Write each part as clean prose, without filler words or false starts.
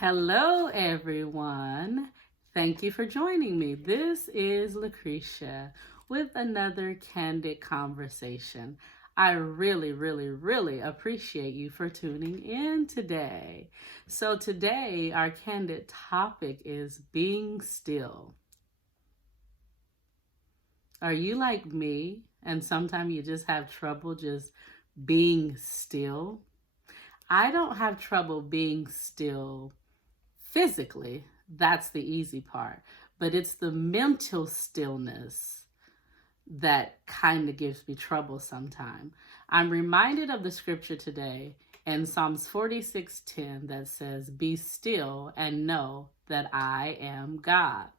Hello, everyone. Thank you for joining me. This is Lucretia with another candid conversation. I really appreciate you for tuning in today. So, today, our candid topic is being still. Are you like me and sometimes you just have trouble just being still? I don't have trouble being still physically. That's the easy part. But it's the mental stillness that kind of gives me trouble sometimes. I'm reminded of the scripture today in Psalms 46:10 that says, "Be still and know that I am God."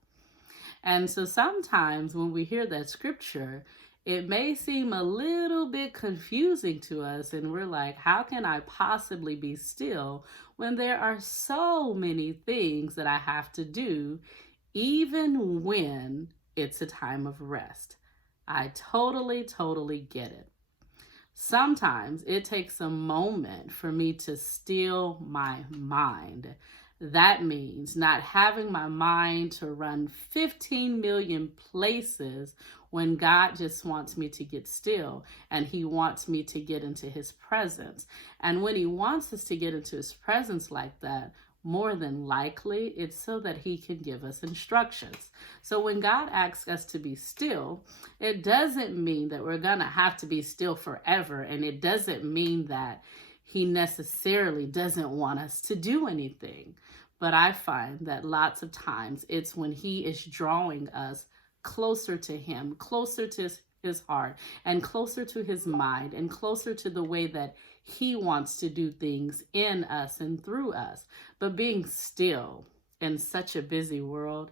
And so sometimes when we hear that scripture, it may seem a little bit confusing to us, and we're like, how can I possibly be still when there are so many things that I have to do, even when it's a time of rest? I totally get it. Sometimes it takes a moment for me to still my mind. That means not having my mind to run 15 million places when God just wants me to get still and He wants me to get into His presence. And when He wants us to get into His presence like that, more than likely, it's so that He can give us instructions. So when God asks us to be still, it doesn't mean that we're going to have to be still forever. And it doesn't mean that He necessarily doesn't want us to do anything. But I find that lots of times it's when He is drawing us closer to Him, closer to His heart, and closer to His mind, and closer to the way that He wants to do things in us and through us. But being still in such a busy world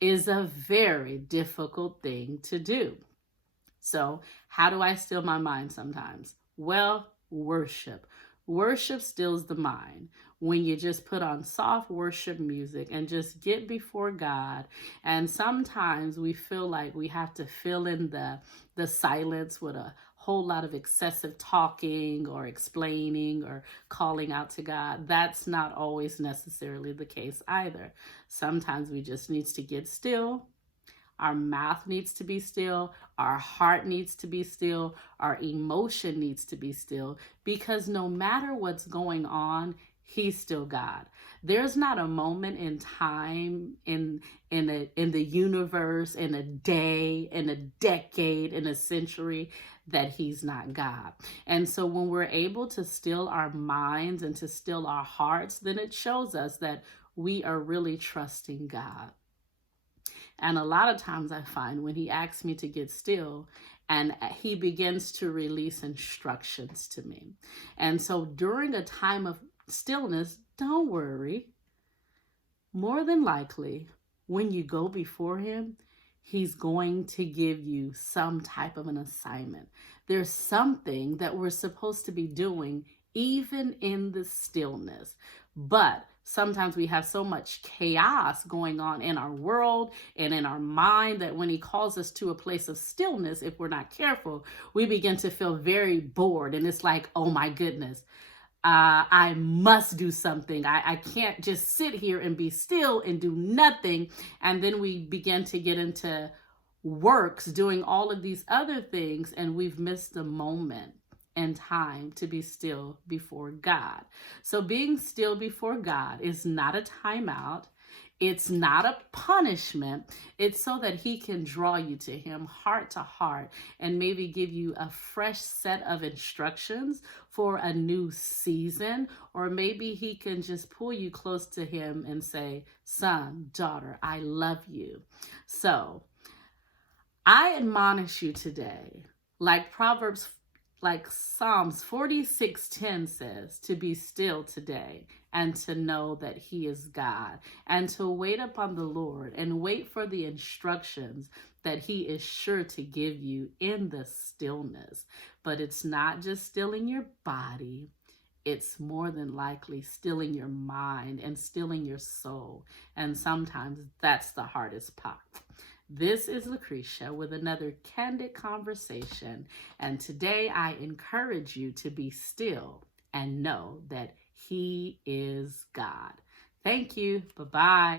is a very difficult thing to do. So, how do I still my mind sometimes? Well, worship. Worship stills the mind when you just put on soft worship music and just get before God. And sometimes we feel like we have to fill in the silence with a whole lot of excessive talking or explaining or calling out to God. That's not always necessarily the case either. Sometimes we just need to get still. Our mouth needs to be still. Our heart needs to be still. Our emotion needs to be still, because no matter what's going on, He's still God. There's not a moment in time, in the universe, in a day, in a decade, in a century, that He's not God. And so when we're able to still our minds and to still our hearts, then it shows us that we are really trusting God. And a lot of times I find when He asks me to get still, and He begins to release instructions to me. And so during a time of stillness, don't worry. More than likely, when you go before Him, He's going to give you some type of an assignment. There's something that we're supposed to be doing even in the stillness. But sometimes we have so much chaos going on in our world and in our mind that when He calls us to a place of stillness, if we're not careful, we begin to feel very bored. And it's like, oh my goodness, I must do something. I can't just sit here and be still and do nothing. And then we begin to get into works, doing all of these other things, and we've missed the moment and time to be still before God. So being still before God is not a timeout. It's not a punishment. It's so that He can draw you to Him heart to heart and maybe give you a fresh set of instructions for a new season. Or maybe He can just pull you close to Him and say, son, daughter, I love you. So I admonish you today, like Psalms 46:10 says, to be still today and to know that He is God, and to wait upon the Lord and wait for the instructions that He is sure to give you in the stillness. But it's not just stilling your body. It's more than likely stilling your mind and stilling your soul. And sometimes that's the hardest part. This is Lucretia with another candid conversation, and today I encourage you to be still and know that He is God. Thank you. Bye-bye.